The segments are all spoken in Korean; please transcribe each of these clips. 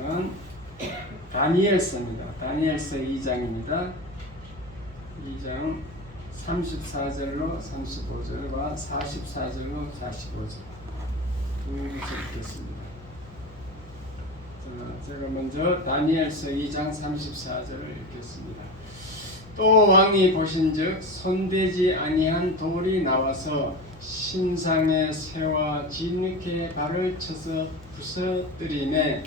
말씀은 다니엘서입니다. 다니엘서 2장입니다. 2장 34절로 35절과 44절로 45절 두 구절 읽겠습니다. 제가 먼저 다니엘서 2장 34절을 읽겠습니다. 또 왕이 보신즉 손대지 아니한 돌이 나와서 신상의 새와 진흙에 발을 쳐서 부서뜨리매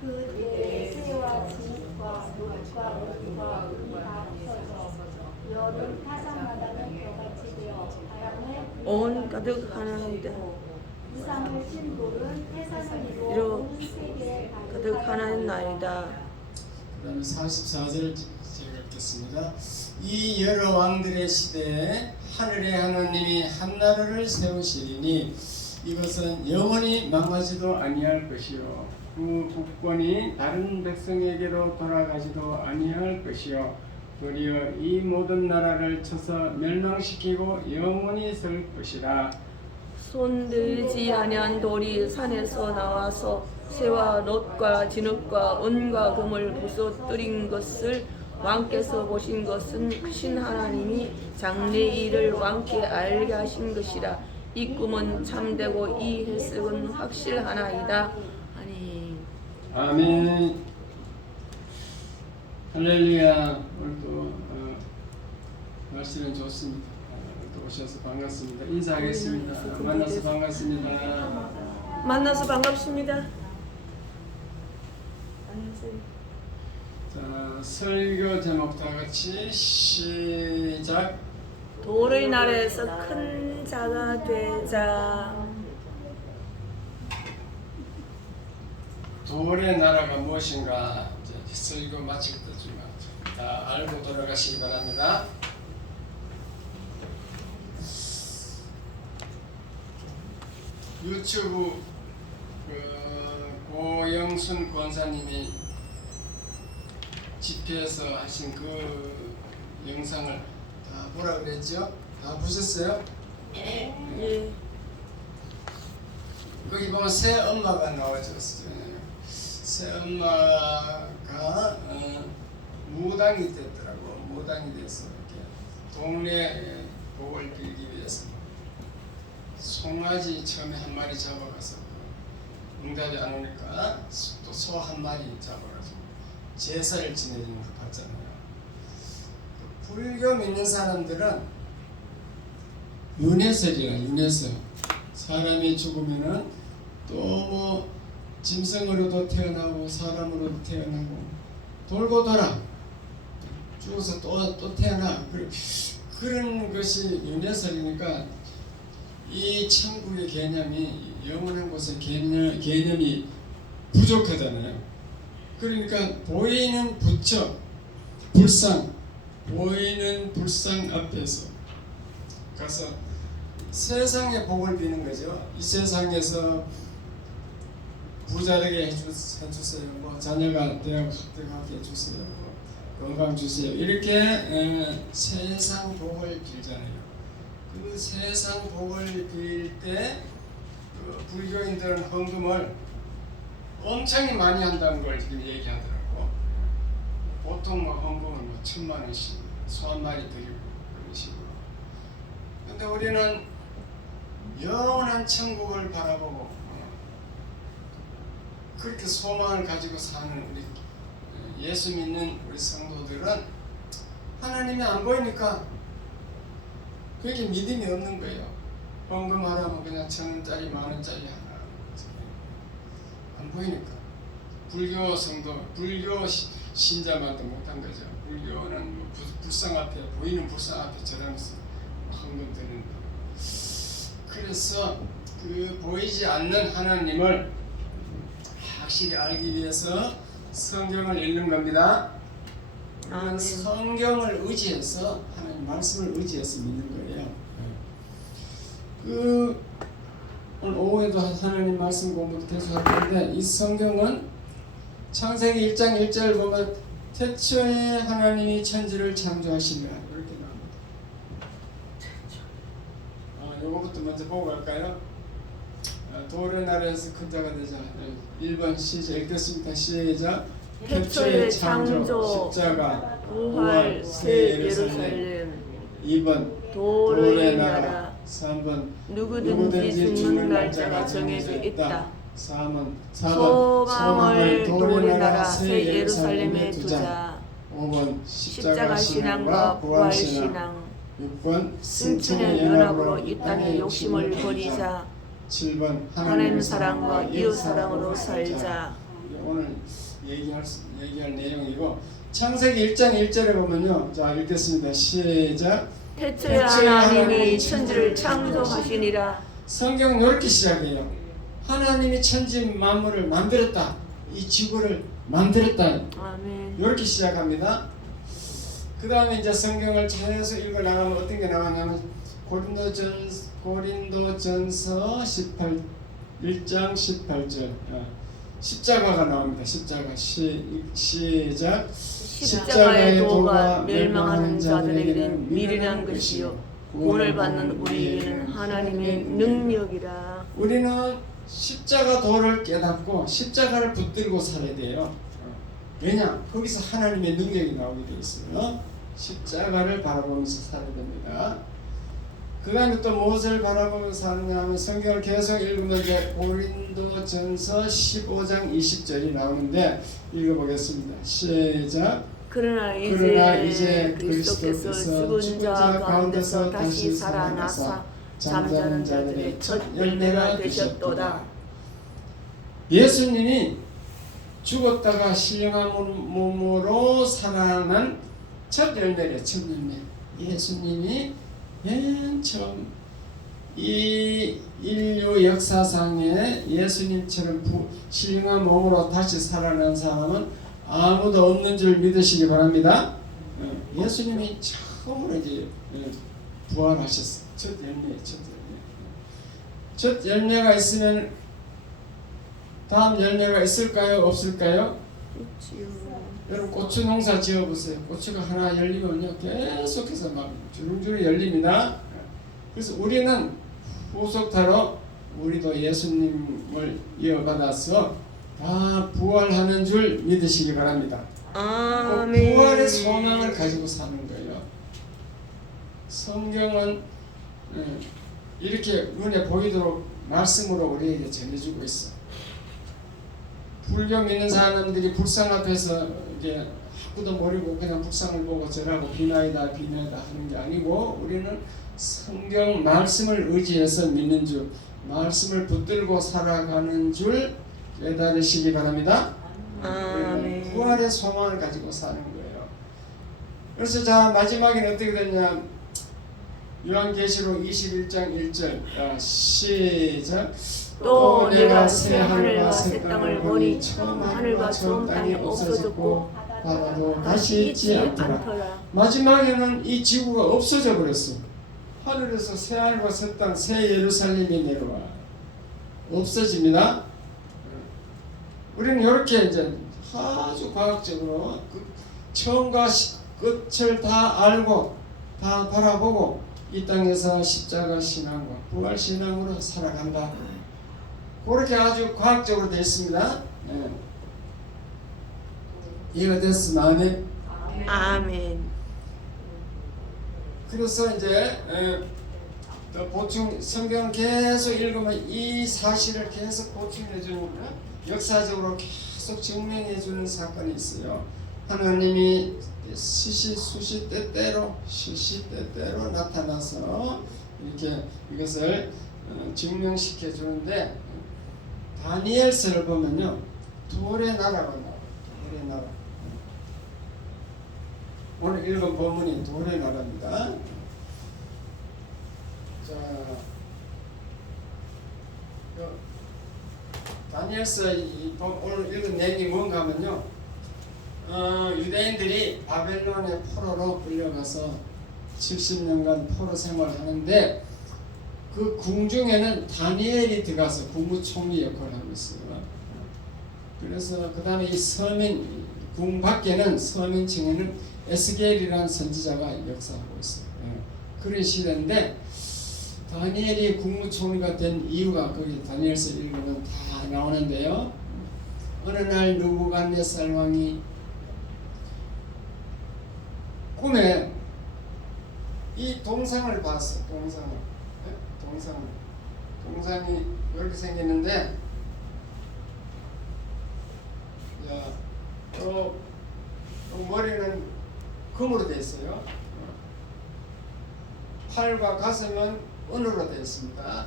그의 새와 진흙과 물과 물과 다 부서져 열은 타산마다는 겨같이 되어 바람에 온 가득하나이다. 우상을 친 돌은 태산을 이루어 이로 온 세계에 가득하나이다. 그 다음에 44절을 제가 읽겠습니다. 이 여러 왕들의 시대에 하늘의 하나님이 한 나라를 세우시리니 이것은 영원히 망하지도 아니할 것이요 그 국권이 다른 백성에게로 돌아가지도 아니할 것이요 도리어 이 모든 나라를 쳐서 멸망시키고 영원히 설 것이라. 손들지 아니한 돌이 산에서 나와서 새와 롯과 진흙과 은과 금을 부서뜨린 것을 왕께서 보신 것은 크신 하나님이 장래의 일을 왕께 알게 하신 것이라. 이 꿈은 참되고 이 해석은 확실하나이다. 아니. 아멘. 할렐루야. 오늘도 날씨는 좋습니다. 또 오셔서 반갑습니다. 인사하겠습니다. 만나서 반갑습니다. 만나서 반갑습니다. 안녕하세요. 자, 설교 제목 다 같이 시작. 돌의 나라에서 큰 자가 되자. 돌의 나라가 무엇인가 이제 설교 마칠 때쯤 다 알고 돌아가시기 바랍니다. 유튜브 고영순 권사님이 집회에서 하신 그 영상을 다 보라 그랬죠? 다 보셨어요? 예. 거기 보면 새 엄마가 나와죠. 새 엄마가 무당이 됐더라고. 무당이 돼서 이렇게 동네 복을 빌기 위해서 송아지 처음에 한 마리 잡아가서 응답이 안 오니까 또 소 한 마리 잡아가지고 제사를 지내는 거 봤잖아요. 불교 믿는 사람들은 윤회설이야. 윤회설. 사람이 죽으면은 또 뭐 짐승으로도 태어나고 사람으로도 태어나고 돌고 돌아 죽어서 또 태어나. 그런 것이 윤회설이니까 이 천국의 개념이 영원한 곳의 개념이 부족하잖아요. 그러니까 보이는 부처, 불상, 보이는 불상 앞에서 가서 세상의 복을 비는 거죠. 이 세상에서 부자 되게 해주세요. 뭐 자녀가 대학 합격하게 해주세요. 뭐 건강 주세요. 이렇게 세상 복을 빌잖아요. 그 세상 복을 빌 때 불교인들은 헌금을 엄청 많이 한다는 걸 지금 얘기하더라고. 보통 뭐 헌금은 뭐 1000만원씩 소 한 마리 드리고 그런 식으로. 근데 우리는 영원한 천국을 바라보고 그렇게 소망을 가지고 사는 우리 예수 믿는 우리 성도들은 하나님이 안 보이니까 그게 믿음이 없는 거예요. 헌금하라면 그냥 1000원짜리, 만원짜리 하나 안 보이니까. 불교 성도, 불교 신자만도 못한 거죠. 불교는 뭐 불상 앞에, 보이는 불상 앞에 저러면서 헌금 드는 거. 그래서 그 보이지 않는 하나님을 확실히 알기 위해서 성경을 읽는 겁니다. 우리는 성경을 의지해서 하나님 말씀을 의지해서 믿는 거예요. 오늘 오후에도 하나님 말씀 공부를 계속 할 텐데 이 성경은 창세기 1장 1절 보면 태초에 하나님이 천지를 창조하시니라 이렇게 나옵니다. 요거부터 먼저 보고 갈까요? 돌의 나라에서 큰 자가 되자. 1번 시작 읽겠습니다. 시작. 태초의 창조, 십자가, 부활, 새 예루살렘. 2번 돌의 나라. 3번 누구든지 죽는 날짜가 정해져 있다. 4번 소망을 돌의 나라 새 예루살렘에 두자. 5번 십자가 신앙과 부활 신앙. 6번 승천의 연합으로 이 땅의 욕심을 버리자. 7번 하나님 사랑과 이웃 사랑으로 살자. 오늘 얘기할 내용이고 창세기 1장 1절에 보면요. 자 읽겠습니다. 시작. 태초에 하나님이 천지를 창조하시니라. 성경 이렇게 시작해요. 하나님이 천지 만물을 만들었다. 이 지구를 만들었다. 아멘. 이렇게 시작합니다. 그 다음에 이제 성경을 찾아서 읽어 나가면 어떤 게 나가냐면 고린도전서 1장 18절 십자가가 나옵니다. 십자가 시작. 십자가의 도가 멸망하는 자들에게는 미련한 것이요 구원을 받는 우리에게는 하나님의 능력이라. 우리는 십자가 도를 깨닫고 십자가를 붙들고 살아야 돼요. 왜냐? 거기서 하나님의 능력이 나오게 되어 있어요. 십자가를 바라보면서 살아야 됩니다. 그 다음에 또 무엇을 바라보면서 사느냐 하면 성경을 계속 읽으면 이제 고린도전서 15장 20절이 나오는데 읽어보겠습니다. 시작. 그러나 이제 그리스도께서 죽은 자 가운데서 다시 살아나사 잠자는 자들의 첫 열매가 되셨도다. 예수님이 죽었다가 신령한 몸으로 살아난 첫 열매래. 첫 열매. 예수님이 맨 처음 이 인류 역사상에 예수님처럼 신령한 몸으로 다시 살아난 사람은 아무도 없는 줄 믿으시기 바랍니다. 예수님이 처음으로 이제 부활하셨어요. 첫 열매, 첫 열매가 있으면 다음 열매가 있을까요? 없을까요? 여러분 고추 농사 지어보세요. 고추가 하나 열리면요 계속해서 막 주렁주렁 열립니다. 그래서 우리는 후속타로 우리도 예수님을 이어받아서 다 부활하는 줄 믿으시기 바랍니다. 아멘. 부활의 소망을 가지고 사는 거예요. 성경은 이렇게 눈에 보이도록 말씀으로 우리에게 전해주고 있어. 불교 믿는 사람들이 불상 앞에서 이게 학구도 모르고 그냥 불상을 보고 절하고 비나이다 하는 게 아니고 우리는 성경 말씀을 의지해서 믿는 줄, 말씀을 붙들고 살아가는 줄 깨달으시기 바랍니다. 아멘. 부활의 소망을 가지고 사는 거예요. 그래서 자 마지막에는 어떻게 되냐? 요한계시록 21장 1절 시작. 또 내가 새 하늘과 새 땅을 보니 처음 하늘과 처음 땅이 없어졌고 바다도 다시 있지 않더라. 마지막에는 이 지구가 없어져 버렸어. 하늘에서 새 하늘과 새 땅, 새 예루살렘이 내려와 없어집니다. 우리는 이렇게 이제 아주 과학적으로 처음과 끝을 다 알고 다 바라보고 이 땅에서 십자가 신앙과 부활 신앙으로 살아간다. 그렇게 아주 과학적으로 되어 있습니다. 이해가 됐으면 아멘. 그래서 이제 또 보충 성경 계속 읽으면 이 사실을 계속 보충해 주는 거예요. 역사적으로 계속 증명해 주는 사건이 있어요. 하나님이 시시때때로 나타나서 이렇게 이것을 증명시켜 주는데 다니엘서를 보면요 돌의 나라가 나와요. 돌의 나라. 오늘 읽은 본문이 돌의 나라입니다. 자, 다니엘서 오늘 읽은 내용이 뭔가 하면요 유대인들이 바벨론의 포로로 끌려가서 70년간 포로 생활하는데 그 궁중에는 다니엘이 들어가서 국무총리 역할을 하고 있어요. 그래서 그 다음에 이 서민 궁 밖에는 서민층에는 에스겔이라는 선지자가 역사하고 있어요. 그런 시대인데 다니엘이 국무총리가 된 이유가 거기 다니엘서 읽으면 다 나오는데요. 어느 날 느부갓네살 왕이 꿈에 이 동상을 봤어. 동상이 이렇게 생겼는데, 머리는 금으로 되어 있어요. 팔과 가슴은 은으로 되어 있습니다.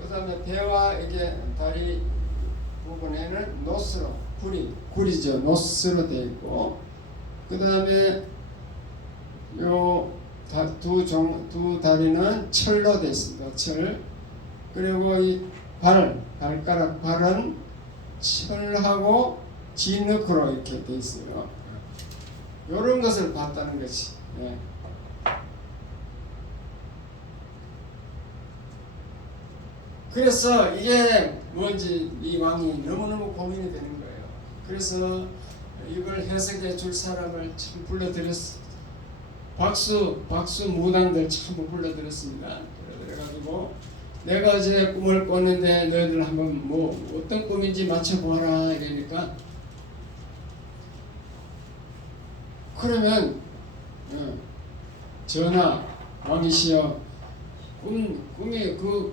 그 다음에 배와 이게 다리 부분에는 노스로, 구리죠. 노스로 되어 있고, 그 다음에 두 다리는 철로 되어 있습니다. 철. 그리고 이 발가락 발은 철하고 진흙으로 이렇게 되어 있어요. 이런 것을 봤다는 것이. 예. 그래서 이게 뭔지 이 왕이 너무너무 고민이 되는 거예요. 그래서 이걸 해석해 줄 사람을 참 불러들였어. 박수 무당들 참 불러들였습니다. 그래가지고 내가 어제 꿈을 꿨는데 너희들 한번 뭐 어떤 꿈인지 맞춰보라 이러니까, 그러면 전하 왕이시여, 꿈의 그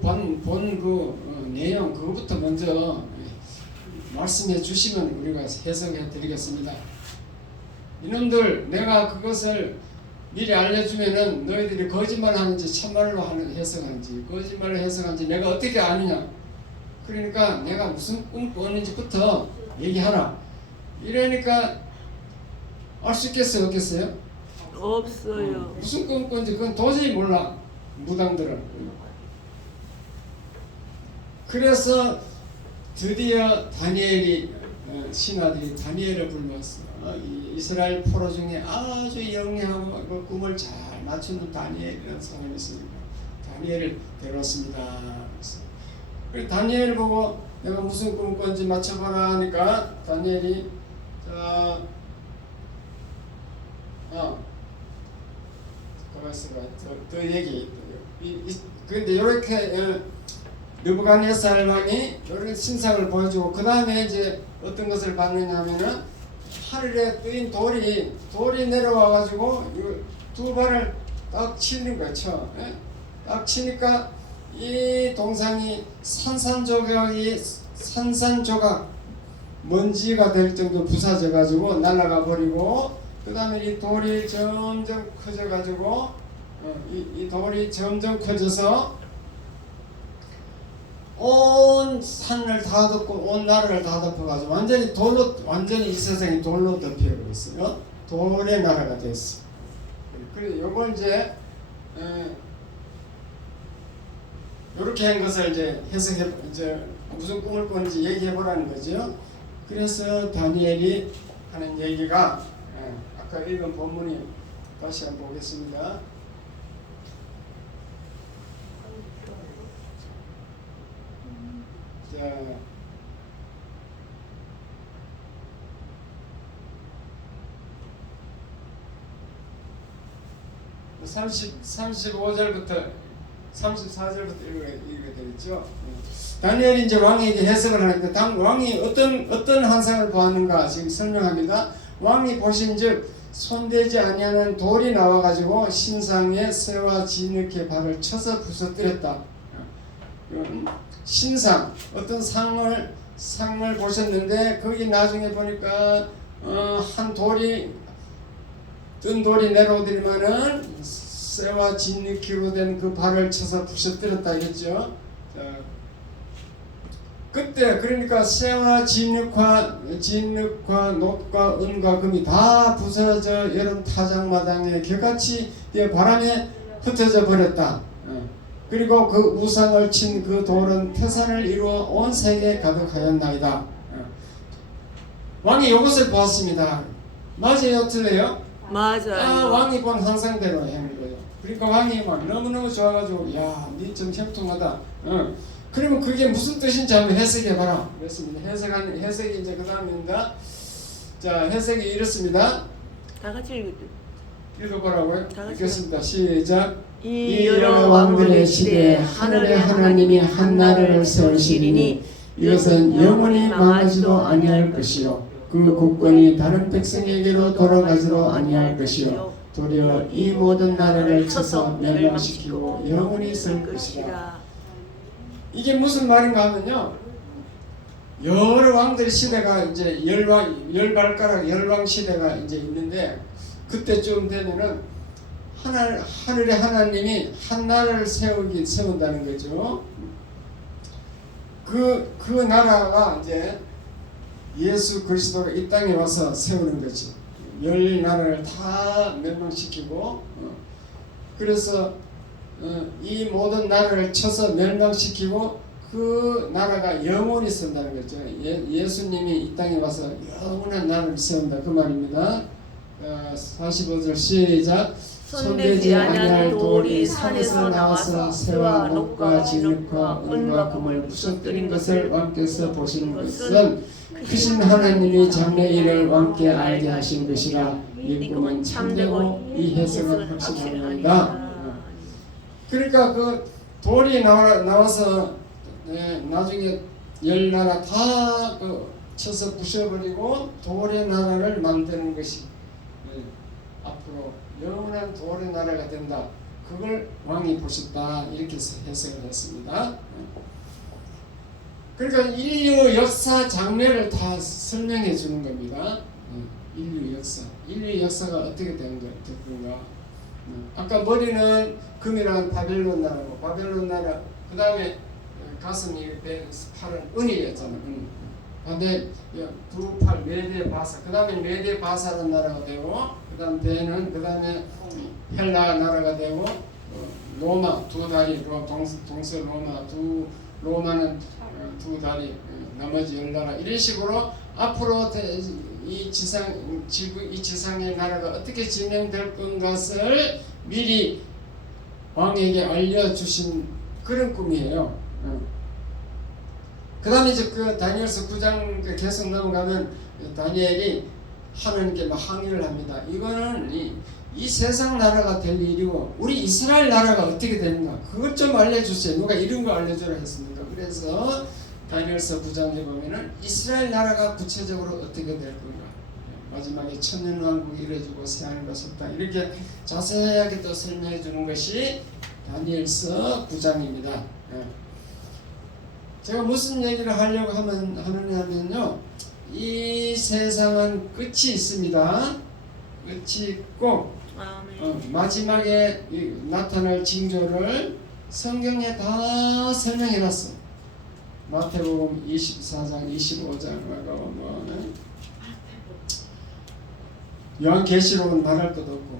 내용 그거부터 먼저 말씀해 주시면 우리가 해석해 드리겠습니다. 이놈들, 내가 그것을 미리 알려주면은 너희들이 거짓말하는지 참말로 해석하는지, 거짓말을 해석하는지 내가 어떻게 아느냐. 그러니까 내가 무슨 꿈 꿨는지부터 얘기하라. 이러니까 알 수 있겠어요, 없겠어요? 없어요. 무슨 꿈 꿨는지 그건 도저히 몰라, 무당들은. 그래서 드디어 다니엘이, 신하들이 다니엘을 불렀어. 이스라엘 포로 중에 아주 영리하고 그 꿈을 잘 맞추는 다니엘이라는 사람이 있으니까 다니엘을 데려왔습니다. 그래서 다니엘 보고 내가 무슨 꿈 꿨는지 맞춰봐라 하니까 다니엘이 또 얘기. 그런데 이렇게 느부갓네살 왕이 이렇게 신상을 보여주고, 그 다음에 이제 어떤 것을 봤느냐면은 하늘에 뜨인 돌이 내려와가지고 두 발을 딱 치는 거죠. 딱 치니까 이 동상이 산산조각 먼지가 될 정도 부사져가지고 날아가 버리고, 그 다음에 이 돌이 점점 커져가지고 이 돌이 점점 커져서 온 산을 다 덮고 온 나라를 다 덮어가지고 완전히 이 세상이 돌로 덮여버리고 있어요. 돌의 나라가 됐어. 그래서 요걸 이제 요렇게 한 것을 이제 해석해, 이제 무슨 꿈을 꿨는지 얘기해 보라는 거죠. 그래서 다니엘이 하는 얘기가, 아까 읽은 본문이 다시 한번 보겠습니다. 자, 35절부터 34절부터 읽어야 되겠죠. 다니엘이 이제 왕에게 해석을 하니까 왕이 어떤 환상을 보았는가 지금 설명합니다. 왕이 보신즉 손대지 아니하는 돌이 나와가지고 신상에 새와 진흙의 발을 쳐서 부서뜨렸다. 신상, 어떤 상을 보셨는데 거기 나중에 보니까 한 뜬 돌이 내려오더니만은 쇠와 진흙으로 된 그 발을 쳐서 부셔뜨렸다 이랬죠. 그때 그러니까 쇠와 진흙과 놋과 은과 금이 다 부서져 여름 타작마당에 겨같이 바람에 흩어져 버렸다. 그리고 그 우상을 친 그 돌은 태산을 이루어 온 세계에 가득하였나이다. 왕이 이것을 보았습니다. 맞아요, 틀려요? 맞아요. 왕이 본 환상대로 하는 거예요. 그러니까 왕이 막 너무너무 좋아가지고, 야, 니 좀 형통하다. 그러면 그게 무슨 뜻인지 한번 해석해봐라. 그랬습니다. 해석이 이제 그 다음입니다. 자, 해석이 이렇습니다. 다 같이 읽을게요. 읽어보라고요? 다 같이 읽겠습니다. 시작. 이 여러 왕들의 시대에 하늘의 하나님이 한 나라를 세우시리니 이것은 영원히 망하지도 아니할 것이요 그 국권이 다른 백성에게로 돌아가지도 아니할 것이요 도리어 이 모든 나라를 쳐서 멸망시키고 영원히 설 것이라. 이게 무슨 말인가 하면요, 여러 왕들의 시대가 이제 열발가락 열왕 시대가 이제 있는데, 그때쯤 되면은 하늘의 하나님이 한 나라를 세운다는 거죠. 그 나라가 이제 예수 그리스도가 이 땅에 와서 세우는 거지. 열 나라를 다 멸망시키고, 그래서 이 모든 나라를 쳐서 멸망시키고 그 나라가 영원히 선다는 거죠. 예수님이 이 땅에 와서 영원한 나라를 세운다 그 말입니다. 45절 시작. 손대지 아니할 돌이 산에서 나와서 새와 녹과 진흙과 은과 금을 부서뜨린 것을 왕께서 보시는 것은 크신 하나님이 장래 일을 왕께 알게 하신 것이라. 이 꿈은 참되고 이 해석은 확실하니라. 그러니까 그 돌이 나와서 나중에 열 나라 다 쳐서 부셔버리고 돌의 나라를 만드는 것이 앞으로 영원한 돌의 나라가 된다. 그걸 왕이 보셨다. 이렇게 해석을 했습니다. 그러니까 인류 역사 장래를 다 설명해 주는 겁니다. 인류 역사가 어떻게 된 건가. 아까 머리는 금이란 바벨론 나라고, 바벨론 나라, 그 다음에 가슴이 팔은 은이었잖아. 근데 두 팔 메데 바사, 그 다음에 메데 바사라는 나라가 되고, 그 다음 배는, 그 다음에 헬라 나라가 되고, 로마 두 다리, 동서 로마 로마는 두 다리, 나머지 열 나라, 이런 식으로 앞으로 이 지상의 나라가 어떻게 진행될 것을 미리 왕에게 알려주신 그런 꿈이에요. 그 다음에 이제 그 다니엘서 9장 계속 넘어가면 다니엘이 하나님께 막 항의를 합니다. 이거는 이 세상 나라가 될 일이고 우리 이스라엘 나라가 어떻게 되는가 그것 좀 알려주세요. 누가 이런 거 알려주라 했습니까? 그래서 다니엘서 9장에 보면은 이스라엘 나라가 구체적으로 어떻게 될 건가, 마지막에 천년왕국이 이루어지고 새하늘과 새 땅, 이렇게 자세하게 또 설명해 주는 것이 다니엘서 9장입니다. 제가 무슨 얘기를 하려고 하느냐면요, 이 세상은 끝이 있습니다. 끝이 있고 마지막에 나타날 징조를 성경에 다 설명해 놨어. 마태복음 24장 25장을 가보면 요한계시록은 말할 것도 없고,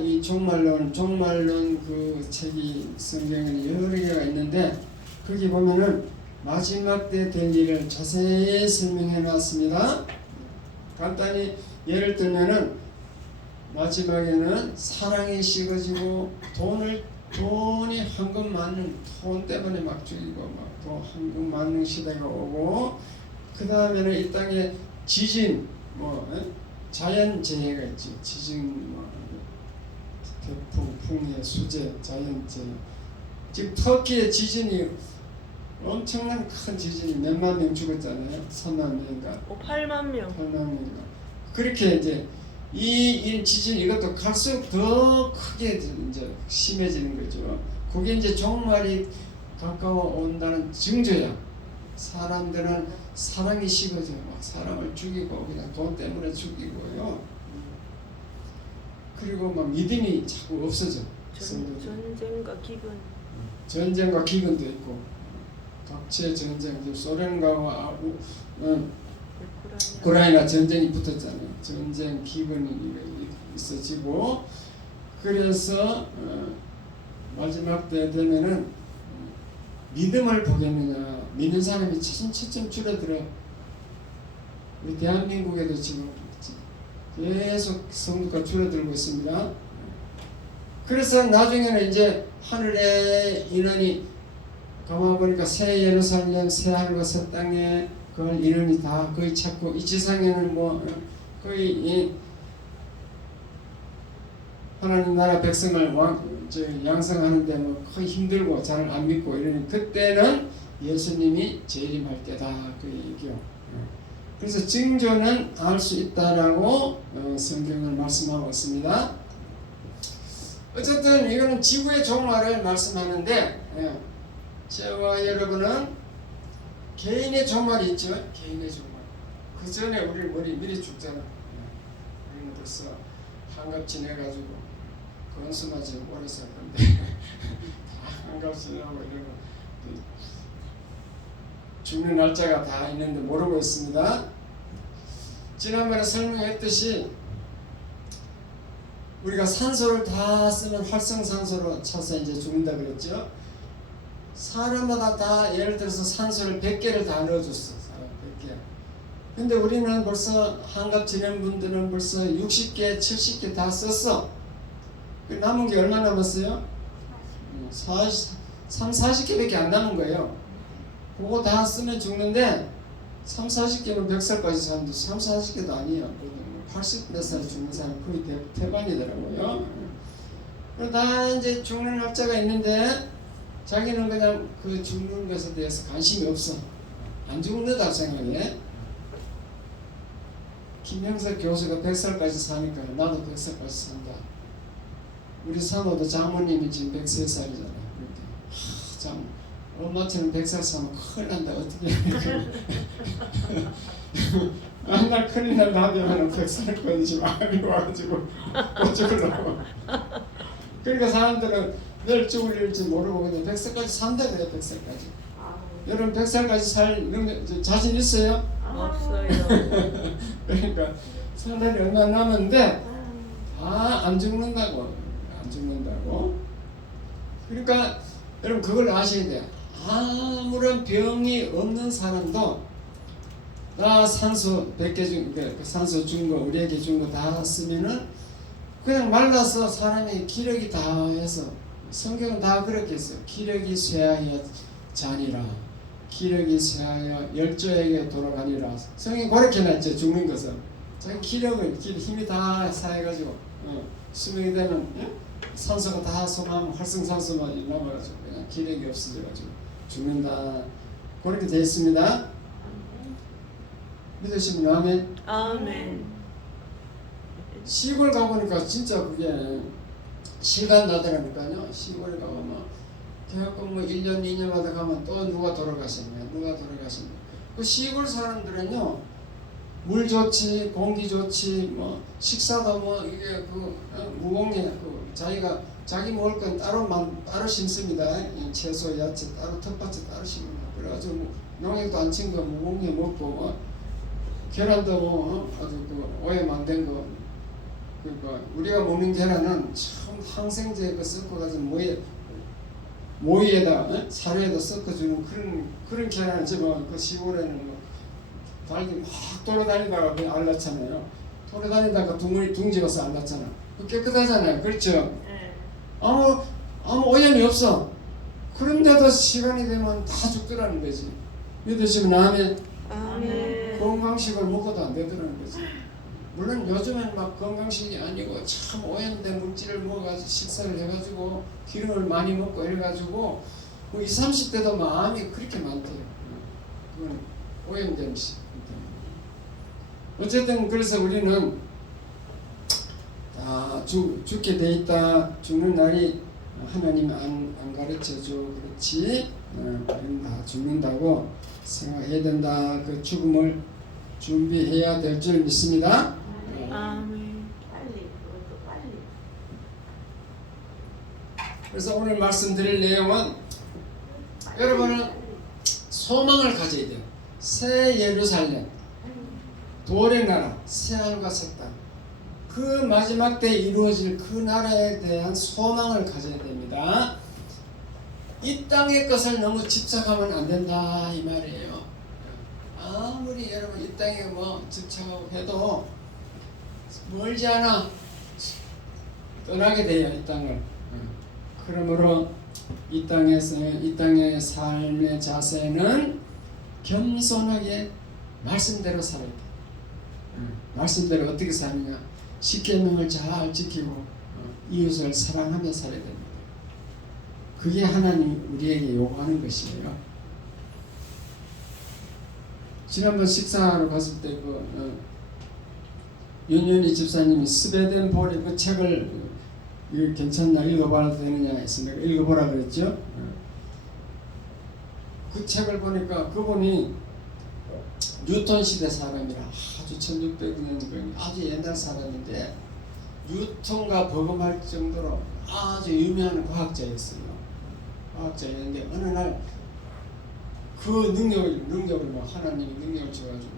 이 종말론 그 책이 성경에 여러 개가 있는데 거기 보면은 마지막 때 될 일을 자세히 설명해 놨습니다. 간단히 예를 들면은 마지막에는 사랑이 식어지고 돈이 황금 많은 돈 때문에 막 죽이고 막 또 황금 많은 시대가 오고, 그 다음에는 이 땅에 지진 자연재해가 있지. 지진 태풍, 풍해, 수재, 자연재해. 지금 터키의 지진이 엄청난 큰 지진이 몇만 명 죽었잖아요. 3만 명인가? 8만 명. 8만 명인가? 그렇게 이제 이 지진 이것도 갈수록 더 크게 이제 심해지는 거죠. 그게 이제 종말이 가까워 온다는 증거야. 사람들은 사랑이 식어져 막 사람을 죽이고 그냥 돈 때문에 죽이고요. 그리고 막 믿음이 자꾸 없어져. 전쟁과 기근도 있고, 각체 전쟁, 소련과 우크라이나 전쟁이 붙었잖아요. 전쟁 기근이 있어지고, 그래서 마지막 때 되면은 믿음을 보겠느냐, 믿는 사람이 차츰 줄어들어. 우리 대한민국에도 지금 계속 성도가 줄어들고 있습니다. 그래서 나중에는 이제 하늘의 인원이 가만보니까 새 예루살렘, 새 하늘과 새 땅에 그걸 인원이 다 거의 찾고, 이 지상에는 뭐 거의 하나님 나라 백성을 양성하는데 뭐 거의 힘들고 잘 안 믿고 이러니 그때는 예수님이 재림할 때다 그 얘기요. 그래서 징조는 알 수 있다라고 성경은 말씀하고 있습니다. 어쨌든 이거는 지구의 종말을 말씀하는데 저와 여러분은 개인의 종말이 있죠. 개인의 종말. 그 전에 우리 미리 죽잖아. 우리는 벌써 한갑 지내가지고 건수만 지금 오래 살 건데 다 한갑 지내고 이러고 죽는 날짜가 다 있는데 모르고 있습니다. 지난번에 설명했듯이 우리가 산소를 다 쓰면 활성산소로 차서 이제 죽는다 그랬죠. 사람마다 다 예를 들어서 산소를 100개를 다 넣어줬어. 100개. 근데 우리는 벌써 한갑 지낸 분들은 벌써 60개, 70개 다 썼어. 남은 게 얼마 남았어요? 40개밖에 안 남은 거예요. 그거 다 쓰면 죽는데 40개면 100살까지 사는데 40개도 아니에요. 80몇 살 죽는 사람 거의 대반이더라고요. 다 이제 죽는 날짜가 있는데 자기는 그냥 그 죽는 것에 대해서 관심이 없어. 안 죽는다고 생각해. 김영석 교수가 100살까지 사니까 나도 100살까지 산다. 우리 사모도 장모님이 지금 103살이잖아. 참 엄마처럼 100살 사면 큰일 난다. 어떻게 맨날 큰일 난다 하면 100살까지 마음이 와가지고 어쩌려고. 그러니까 사람들은 늘 죽을지 모르고 그냥 100살까지 산다 그래. 100살까지. 여러분 100살까지 살 자신 있어요? 없어요. 그러니까 살 날이 얼마 남았는데 다 안 죽는다고. 안 죽는다고. 그러니까 여러분 그걸 아셔야 돼요. 아무런 병이 없는 사람도 나 산소 100개 준 그 산소 준 거 우리에게 준 거 다 쓰면은 그냥 말라서 사람의 기력이 다 해서 성경은 다 그렇게 했어요. 기력이 쇠하여 자니라. 기력이 쇠하여 열조에게 돌아가니라. 성경이 그렇게 놨죠. 죽는 것은 자기 기력을 힘이 다 쌓여가지고 수명이 되면 산소가 다 소모하면 활성산소만 남아가지고 그냥 기력이 없어져가지고 죽는다. 그렇게 되어 있습니다. 믿으시면 아멘. 아멘. 시골 가보니까 진짜 그게 시간 나더라니까요. 시골에 가보면 그래갖고 뭐 1년 2년마다 가면 또 누가 돌아가셨냐. 그 시골 사람들은요 물 좋지 공기 좋지 뭐 식사도 뭐 이게 무공해 자기 먹을 건 따로 심습니다. 이 채소 야채 따로 텃밭에 따로 심습니다. 그래가지고 뭐 농약도 안 친 거 무공해 먹고 계란도 뭐 아주 오염 안 된 거. 그러니까 우리가 먹는 계란은 참 항생제 섞어가지고 모이에다 사료에다 섞어주는 그런 계란을 지금 그 시골에는 뭐 달기 막 돌아다니다가 그냥 알랐잖아요. 돌아다니다가 둥지가서 알랐잖아. 깨끗하잖아요. 그렇죠? 네. 아무 오염이 없어. 그런데도 시간이 되면 다 죽더라는 거지. 믿으시면 아멘. 아멘. 건강식을 먹어도 안 되더라는 거지. 물론 요즘엔 막 건강식이 아니고 참 오염된 물질을 먹어가지고 식사를 해가지고 기름을 많이 먹고 이래가지고 20, 30대도 마음이 그렇게 많대요. 그건 오염된 식. 어쨌든 그래서 우리는 다 죽게 돼 있다. 죽는 날이 하나님 안 가르쳐줘. 그렇지. 우리는 다 죽는다고 생각해야 된다. 그 죽음을 준비해야 될 줄 믿습니다. 아멘. 그래서 오늘 말씀드릴 내용은 여러분은 소망을 가져야 돼요. 새 예루살렘, 돌의 나라, 새 하늘과 새 땅. 그 마지막 때 이루어질 그 나라에 대한 소망을 가져야 됩니다. 이 땅의 것을 너무 집착하면 안 된다 이 말이에요. 아무리 여러분 이 땅에 뭐 집착하고 해도 멀지 않아 떠나게 돼요. 이 땅을. 그러므로 이 땅의 삶의 자세는 겸손하게 말씀대로 살아야 돼. 말씀대로 어떻게 사느냐? 십계명을 잘 지키고 이웃을 사랑하며 살아야 됩니다. 그게 하나님 우리에게 요구하는 것이에요. 지난번 식사하러 갔을 때 윤윤희 집사님이 스베덴 보리 그 책을 이거 괜찮나 읽어봐도 되느냐 해서 내가 읽어보라 그랬죠. 그 책을 보니까 그분이 뉴턴 시대 사람이라 아주 1600년 아주 옛날 사람인데 뉴턴과 버금할 정도로 아주 유명한 과학자였어요. 과학자였는데 어느 날 그 능력을 뭐 하나님이 능력을 줘가지고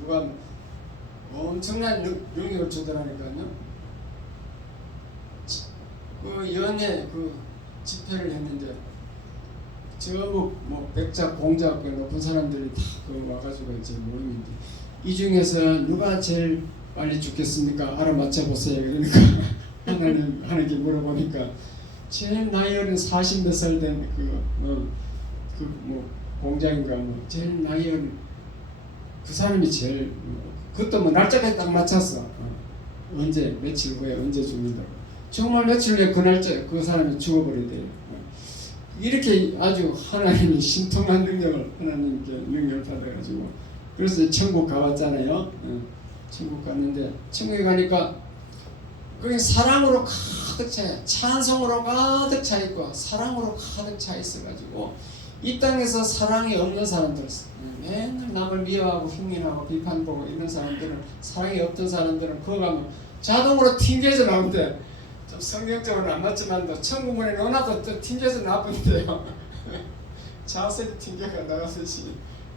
누가 엄청난 능력을 주더라니까요. 그 연예 그 집회를 했는데 전부 뭐 백자 공자 높은 사람들이 다 그 와가지고 이제 모임인데 이 중에서 누가 제일 빨리 죽겠습니까? 알아맞혀 보세요. 그러니까 하나님께 물어보니까 제일 나이 어린 40몇 살 된 공자인가 제일 나이 어린 그 사람이 제일 그것도 뭐 날짜까지 딱 맞췄어. 언제 며칠 후에 언제 죽는다고. 정말 며칠 후에 그 날짜 그 사람이 죽어버리대요. 이렇게 아주 하나님이 신통한 능력을 하나님께 능력을 받아가지고 그래서 천국 가봤잖아요. 천국 갔는데 천국에 가니까 거기 사랑으로 가득 차, 찬송으로 가득 차 있고 사랑으로 가득 차 있어가지고 이 땅에서 사랑이 없는 사람들, 맨날 남을 미워하고 흉인하고 비판보고 이런 사람들은 사랑이 없던 사람들은 그거 가면 자동으로 튕겨져 나온대. 좀 성경적으로는 안 맞지만 천국문에 넣어놔도 또 튕겨져 나쁜데요. 자세히 튕겨가 나가듯이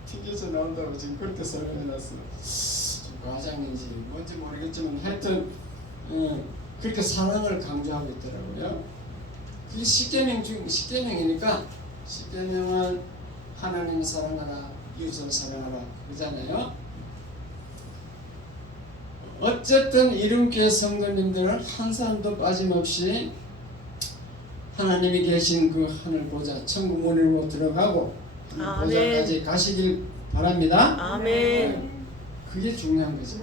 튕겨져 나온다고 지금 그렇게 설명해놨어. 좀 과장인지 뭔지 모르겠지만 하여튼 그렇게 사랑을 강조하고 있더라고요. 그게 십계명 중 십계명이니까 십계명은 하나님 사랑하라, 이웃을 사랑하라 그러잖아요. 어쨌든 이름교회 성도님들은 한 사람도 빠짐없이 하나님이 계신 그 하늘 보좌 천국 문으로 들어가고 보좌까지 가시길 바랍니다. 아멘. 그게 중요한 거죠.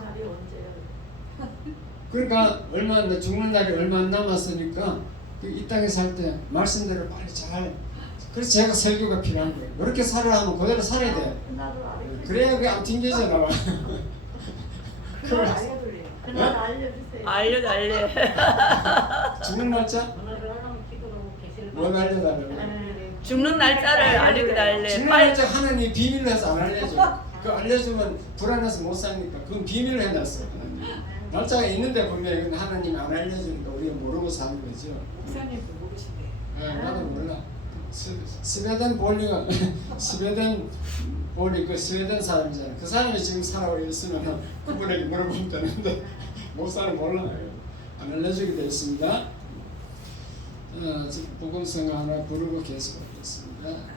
그러니까 얼마 죽는 날이 얼마 안 남았으니까 이 땅에 살 때 말씀대로 빨리 잘. 그래서 제가 설교가 필요한 거예요. 이렇게 살아야 하면 그대로 살아야 돼. 그래야 그게 안 튕겨져 나와. 그걸 알려드려요. 그날 알려주세요. 알려. 죽는 날짜? 뭘 알려달라고? 죽는 날짜를 알려달래. 죽는 빨리. 날짜 하나님이 비밀로 해서 안 알려줘. 그 알려주면 불안해서 못 사니까 그건 비밀로 해놨어. 날짜가 있는데 분명히 하나님이 안 알려주니까 우리가 모르고 사는 거죠. 목사님도 모르신대요. 나도 몰라. 스웨덴 볼리가 스웨덴 볼리 그 스웨덴 사람이잖아. 그 사람이 지금 살아오고 있으면 그분에게 물어보면 되는데 목사는 몰라요. 안 알려주게 되어 있습니다. 지금 복음성 하나 부르고 계속하겠습니다.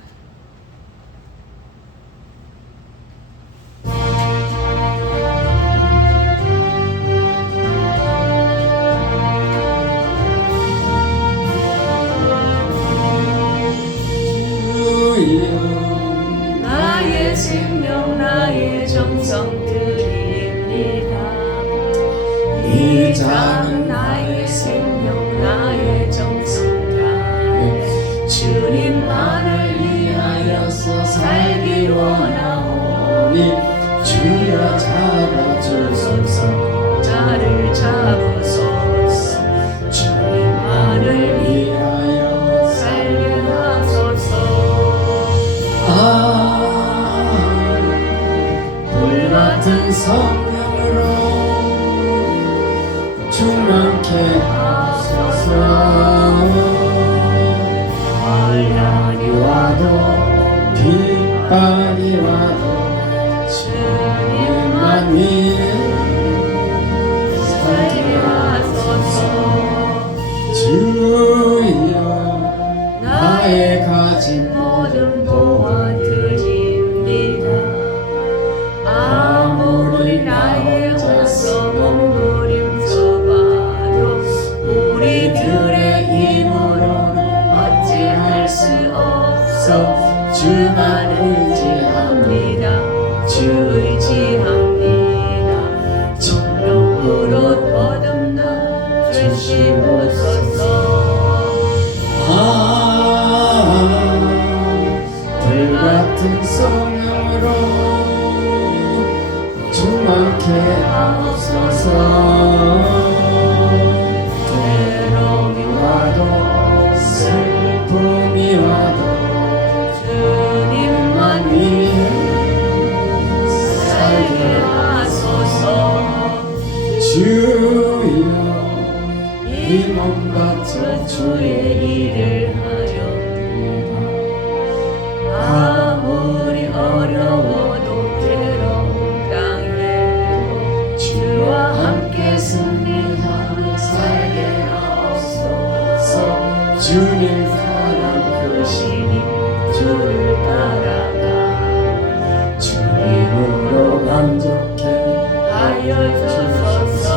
나의 생명 나의 정성 드립니다. 이 작은 나의 생명 나의 정성 다 주님만을 위하여서 살기 원하오니 주여 잡아주소서 나를 잡으소서 주님만을 위하여 살게 하소서. 불같은 성령으로 충만케 하소서. 환란이 와도 핍박이 와도 주님만 믿는 살게 하소서. 주여 나의 가진 모든 도와드립니다. 아무리 나의 혼서 몸부림쳐봐도 우리들의 힘으로는 어찌할 수 없어. 주만 의지합니다. 주 의지합니다. 정령으로 거듭나 주시고 충만케 하옵소서. 괴로움이 와도 슬픔이 와도 주님만 위해 살게 하소서. 주여 이 몸 바쳐 주의 일을 하렵니다. 아무리 어려워도 괴로운 땅에도 주와 함께 승리하며 살게 하옵소서. 주님 사랑 크시니 주를 따라가 주님으로 만족해 하여 주소서.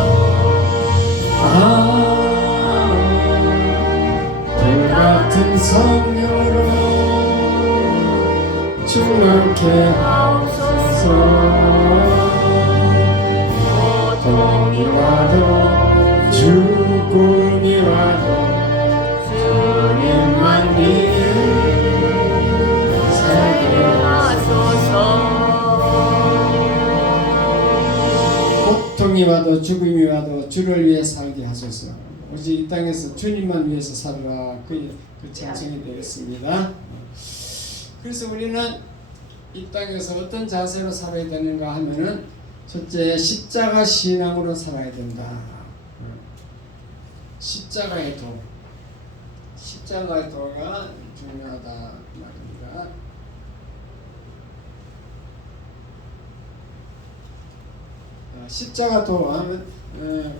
불같은 성령으로 충만케 하옵소서. 고통이 와도 죽음이 와도 주님만 위해 살게 하소서. 고통이 와도 죽음이 와도 주를 위해 살게 하소서. 오직 이 땅에서 주님만 위해서 살라. 그 찬송이 되겠습니다. 그래서 우리는 이 땅에서 어떤 자세로 살아야 되는가 하면은 첫째, 십자가 신앙으로 살아야 된다. 십자가의 도, 십자가의 도가 중요하다 말입니다. 십자가 도 하면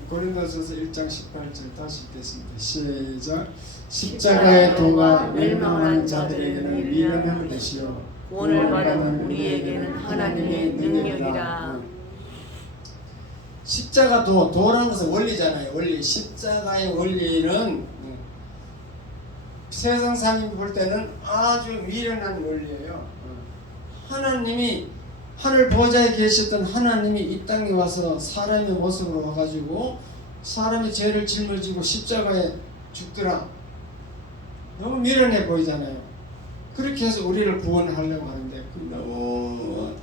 고린도서서 1장 18절 다시 읽겠습니다. 시작. 십자가의 도가 멸망하는 자들에게는 미련한 것이요 구원을 받은 우리에게는 하나님의 능력이라. 십자가 도라는 것은 원리잖아요. 원리. 십자가의 원리는 세상 사람이 볼 때는 아주 미련한 원리예요. 하나님이 하늘 보좌에 계셨던 하나님이 이 땅에 와서 사람의 모습으로 와가지고 사람의 죄를 짊어지고 십자가에 죽더라. 너무 미련해 보이잖아요. 그렇게 해서 우리를 구원하려고 하는데 너무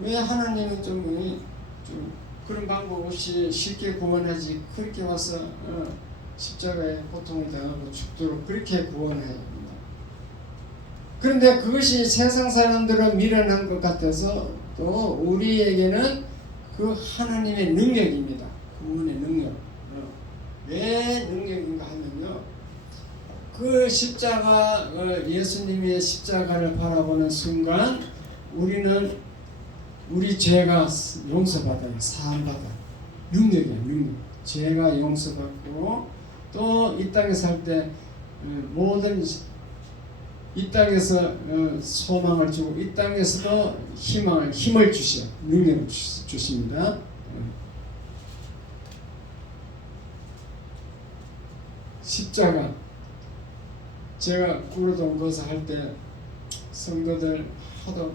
왜 하나님은 좀 그런 방법 없이 쉽게 구원하지 그렇게 와서 십자가에 고통을 당하고 죽도록 그렇게 구원해야 합니다. 그런데 그것이 세상 사람들은 미련한 것 같아서 또 우리에게는 그 하나님의 능력입니다. 구원의 능력. 왜 능력인가 하면요, 그 십자가, 예수님의 십자가를 바라보는 순간 우리는 우리 죄가 용서받아요. 사함받아요. 능력이에요. 능력. 죄가 용서받고 또 이 땅에 살 때 모든 이 땅에서 소망을 주고 이 땅에서도 힘을 주셔. 능력을 주십니다. 십자가, 제가 구로동 거사 할 때 성도들 하도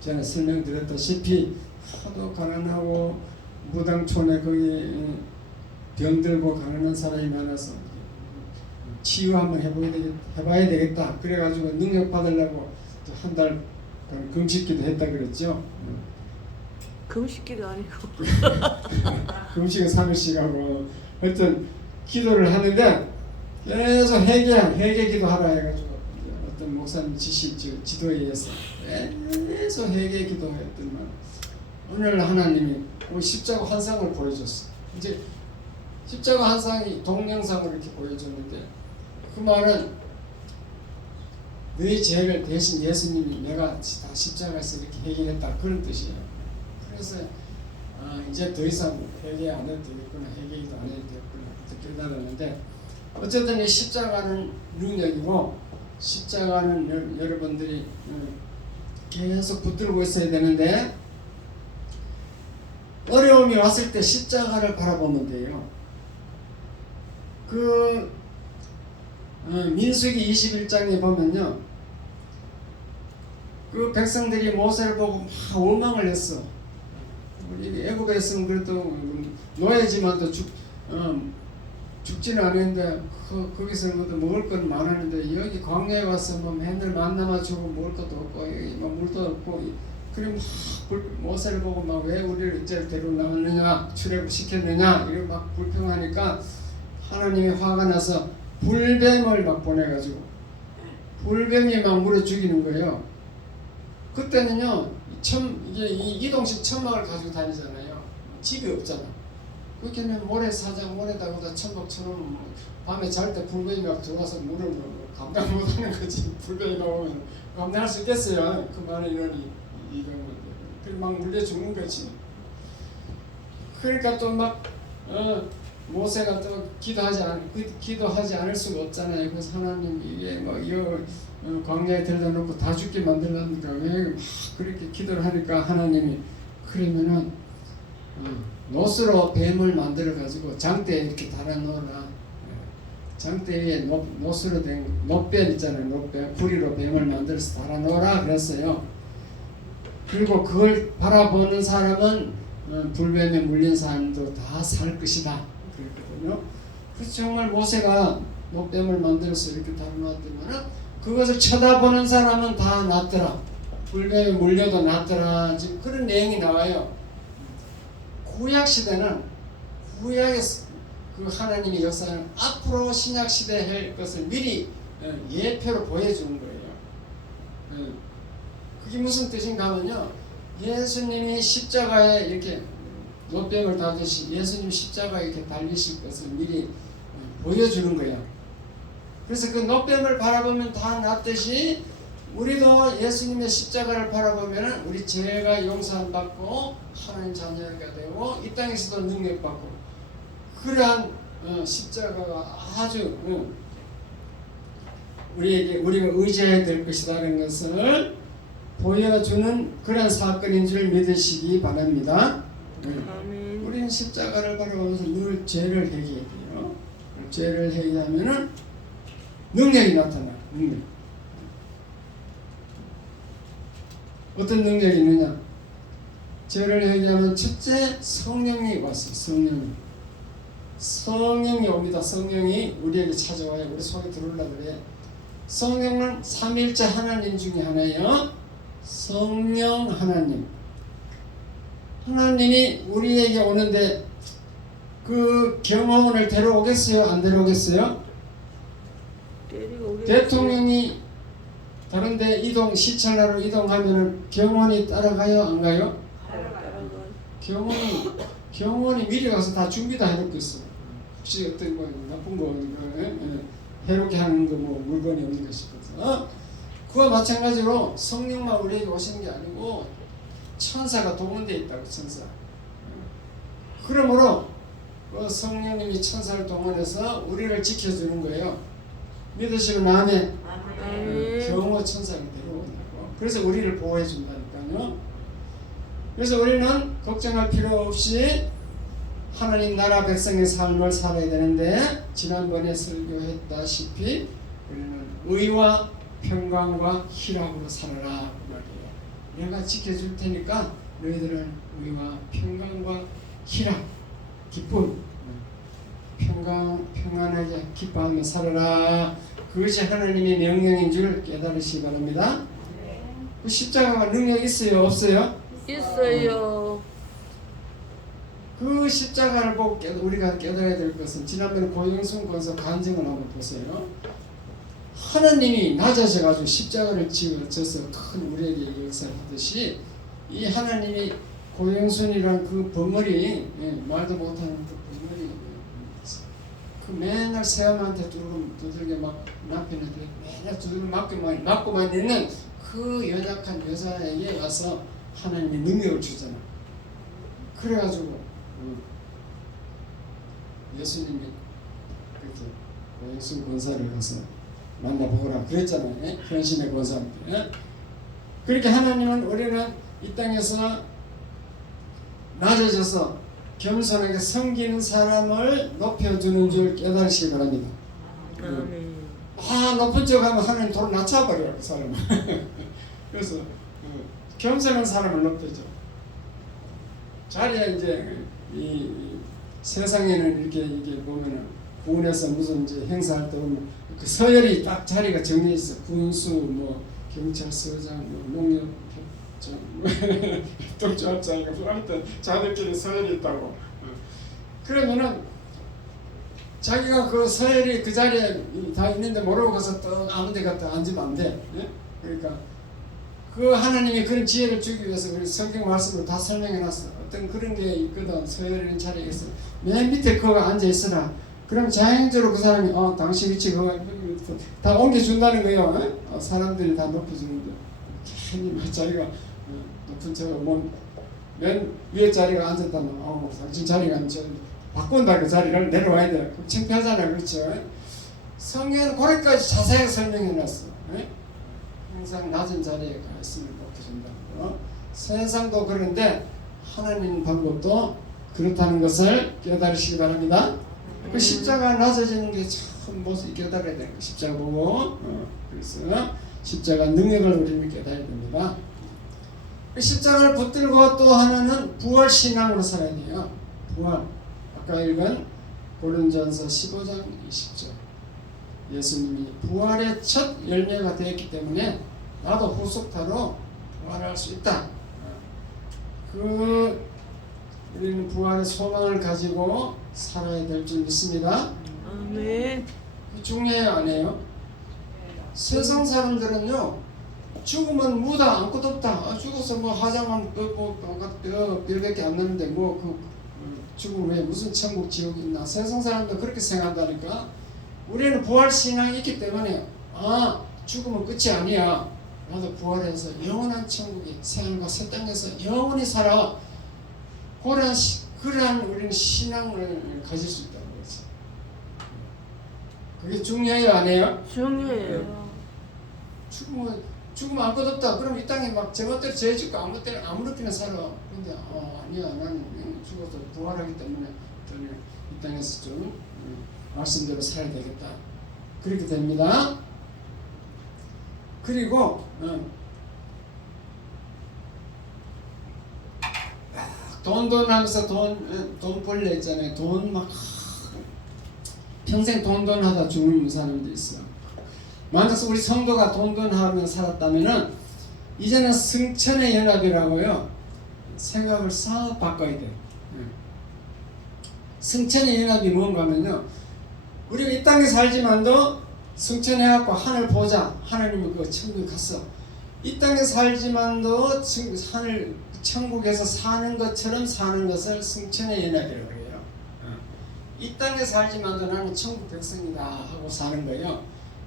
전에 설명드렸다시피 하도 가난하고 무당촌에 거기 병들고 가난한 사람이 많아서 치유 한번 해봐야 되겠다. 그래가지고 능력 받으려고 한 달 금식기도 했다 그랬죠. 금식기도 아니고 금식은 3일씩 하고 하여튼 기도를 하는데 계속 회개 기도하라 해가지고 어떤 목사님 지도에 의해서 계속 회개 기도했더만 오늘 하나님이 십자가 환상을 보여줬어. 이제 십자가 환상이 동영상으로 이렇게 보여줬는데 그 말은 너희 죄를 대신 예수님이 내가 다 십자가에서 이렇게 해결했다 그런 뜻이에요. 그래서 이제 더 이상 회개 안 해도 되겠구나, 회개도 안 해도 되겠구나 그렇게 깨달았는데 어쨌든 이 십자가는 능력이고 십자가는 여러분들이 계속 붙들고 있어야 되는데 어려움이 왔을 때 십자가를 바라보면 돼요. 민수기 21장에 보면요, 그 백성들이 모세를 보고 막 원망을 했어. 우리 애국에서는 그래도 노예지만 또 죽지는 않았는데 거기서 뭐 먹을 건 많았는데 여기 광야에 와서 뭐 맨날 만나만 주고 먹을 것도 없고 여기 뭐 물도 없고 그리고 모세를 보고 막 왜 우리를 이제 데리고 나왔느냐, 출애굽 시켰느냐 이렇게 막 불평하니까 하나님이 화가 나서 불뱀을 막 보내가지고 불뱀이 막 물어 죽이는 거예요. 그때는요, 이게 이동식 천막을 가지고 다니잖아요. 집이 없잖아. 그렇게 하면 모래다가 천막처럼 밤에 잘 때 불뱀이 막 들어와서 물을 감당 못하는 거지. 불뱀이 나오면 감당할 수 있겠어요. 그 많은 인원이 이건 건데. 그리고 막 물려 죽는 거지. 그러니까 또 막 모세가 또 기도하지 않을 수가 없잖아요. 그래서 하나님이 이게 뭐 광야에 들여다 놓고 다 죽게 만들라니까 왜 막 그렇게 기도를 하니까 하나님이 그러면은 노스로 뱀을 만들어 가지고 장대에 이렇게 달아 놓으라. 장대 위에 노스로 된 노뱀 있잖아요. 노뱀 구리로 뱀을 만들어서 달아 놓으라 그랬어요. 그리고 그걸 바라보는 사람은 불뱀에 물린 사람도 다 살 것이다 그랬거든요. 그래서 정말 모세가 노뱀을 만들어서 이렇게 달아 놓았더니 그것을 쳐다보는 사람은 다 낫더라. 불뱀에 물려도 낫더라. 지금 그런 내용이 나와요. 구약 시대는 구약의 그 하나님의 역사는 앞으로 신약 시대에 할 것을 미리 예표로 보여주는 거예요. 그게 무슨 뜻인가 하면요, 예수님이 십자가에 이렇게 노뱀을 다듯이 예수님 십자가에 이렇게 달리실 것을 미리 보여주는 거예요. 그래서 그 노뱀을 바라보면 다 낫듯이 우리도 예수님의 십자가를 바라보면 우리 죄가 용서받고 하나님 자녀가 되고 이 땅에서도 능력받고 그러한 십자가가 아주 우리가 의지해야 될 것이라는 것을 보여주는 그런 사건인 줄 믿으시기 바랍니다. 우리는 십자가를 바라보면서 늘 죄를 회개해야 돼요. 죄를 회개하면은 능력이 나타나. 능력. 어떤 능력이 있느냐? 죄를 회개하면 첫째 성령이 왔어요. 성령이 옵니다. 성령이 우리에게 찾아와요. 우리 속에 들어오려고 그래. 성령은 삼위일체 하나님 중에 하나예요. 성령 하나님. 하나님이 우리에게 오는데 그 경호원을 데려오겠어요? 안 데려오겠어요? 대통령이 다른데 시찰나로 이동하면은 경호원이 따라가요? 안 가요? 경호원이 미리 가서 다 준비 다 해놓겠어. 혹시 어떤 뭐 나쁜 거 해롭게 하는 거 뭐 물건이 없는 것 싶어서. 그와 마찬가지로 성령만 우리에게 오시는 게 아니고 천사가 동원되어 있다고. 천사. 그러므로 그 성령님이 천사를 동원해서 우리를 지켜주는 거예요. 믿으시면 아멘. 경호 천사를 데려오냐고. 그래서 우리를 보호해 준다니까요. 그래서 우리는 걱정할 필요 없이 하나님 나라 백성의 삶을 살아야 되는데 지난번에 설교했다시피 우리는 의와 평강과 희락으로 살아라 그 말이에요. 내가 지켜줄 테니까 너희들은 의와 평강과 희락, 기쁨, 평안하게 기뻐하며 살아라. 그것이 하나님의 명령인 줄 깨달으시기 바랍니다. 그 십자가가 능력 있어요? 없어요? 있어요. 그 십자가를 보고 우리가 깨달아야 될 것은 지난번에 고영순 권사 간증을 한번 보세요. 하나님이 낮아져가지고 십자가를 지어서 큰 우리에게 역사하듯이 이 하나님이 고영순이란 그 벙어리, 말도 못하는 그 벙어리, 그 맨날 새엄한테 두들겨 막 남편한테 맨날 두들겨 맞고만 있는 그 연약한 여자에게 와서 하나님이 능력을 주잖아. 그래가지고 예수님이 그렇게 고영순 권사를 가서 만나보라 그랬잖아요. 현신의 권사한테. 그렇게 하나님은 우리는 이 땅에서 낮아져서 겸손하게 섬기는 사람을 높여주는 줄 깨달으시기 바랍니다. 높은 척 하면 하나님 돌을 낮춰버려요, 그 사람을. 그래서 겸손한 사람을 높여줘. 자리에 이제 이 세상에는 이렇게 보면은 군에서 무슨 이제 행사할 때 보면 그 서열이 딱 자리가 정해져 있어. 군수, 뭐 경찰서장, 뭐 농협 좀 독주합자니까 아무튼 자들끼리 서열이 있다고. 그러면은 자기가 그 서열이 그 자리에 다 있는데 모르고 가서 또 아무데 갔다 앉으면 안 돼. 예? 그러니까 그 하나님이 그런 지혜를 주기 위해서 우리 성경 말씀을 다 설명해놨어. 어떤 그런 게 있거든. 서열인 자리에 있어. 맨 밑에 그거 앉아 있으라. 그럼 자연적으로 그 사람이 당신 위치 그거 다 옮겨준다는 거예요. 사람들이 다 높여주는데 괜히 자리가 높은 자리가 맨 위에 자리가 앉았다면 당신 자리가 바꾼다. 그 자리를 내려와야 돼. 그럼 창피하잖아. 그렇죠? 성경은 그렇게까지 자세하게 설명해놨어. 항상 낮은 자리에 가 있음을 높여준다고. 세상도 그런데 하나님 방법도 그렇다는 것을 깨달으시기 바랍니다. 그 십자가 낮아지는 게 참 모습이 깨달아야 되는 거. 십자가 보고 그래서 십자가 능력을 우리는 깨달아야 됩니다. 그 십자가를 붙들고 또 하나는 부활 신앙으로 살아야 돼요. 부활. 아까 읽은 고린도전서 15장 20절. 예수님이 부활의 첫 열매가 되었기 때문에 나도 후속타로 부활할 수 있다. 우리는 부활의 소망을 가지고 살아야 될 줄 믿습니다. 아멘. 중요해요, 안 해요? 세상 사람들은요, 죽으면 무다 아무것도 없다. 죽어서 뭐 화장하면 별밖에 안 나는데 죽음 후에 무슨 천국 지옥이 있나. 세상 사람도 그렇게 생각한다니까. 우리는 부활 신앙이 있기 때문에 죽으면 끝이 아니야. 나도 부활해서 영원한 천국에 새하늘과 새 땅에서 영원히 살아. 그러한 우리는 신앙을 가질 수 있다는 거지. 그게 중요해요, 안 해요? 중요해요. 죽으면 아무것도 없다. 그럼 이 땅에 막 제멋대로 죄짓고 아무렇게나 살아. 근데 아니야, 나는 죽어서 부활하기 때문에 이 땅에서 좀 말씀대로 살아야 되겠다. 그렇게 됩니다. 그리고 돈 하면서 돈 벌려 있잖아요. 돈 막 평생 돈 하다 죽는 사람도 있어요. 만약 우리 성도가 돈 하며 살았다면은 이제는 승천의 연합이라고요. 생각을 싹 바꿔야 돼. 승천의 연합이 뭔가 하면요, 우리가 이 땅에 살지만도 승천해갖고 하늘 보자. 하나님은 그 천국에 갔어. 이 땅에 살지만도 하늘 천국에서 사는 것처럼 사는 것을 승천의 연합이라고 해요. 이 땅에 살지만도 나는 천국 백성이다 하고 사는 거예요.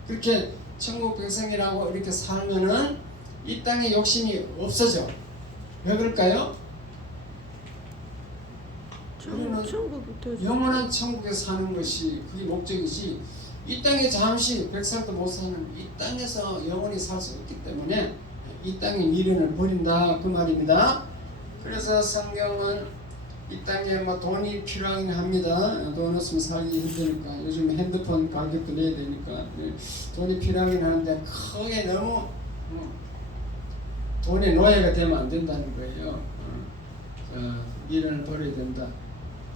그렇게 천국 백성이라고 이렇게 살면은 이 땅에 욕심이 없어져. 왜 그럴까요? 영원한 천국에 사는 것이 그게 목적이지, 이 땅에 잠시 100살도 못 사는 이 땅에서 영원히 살 수 없기 때문에 이 땅의 미련을 버린다 그 말입니다. 그래서 성경은 이 땅에 돈이 필요하긴 합니다. 돈 없으면 살기 힘드니까. 요즘 핸드폰 가격도 내야 되니까 돈이 필요하긴 하는데 크게 너무 돈의 노예가 되면 안 된다는 거예요. 미련을 버려야 된다.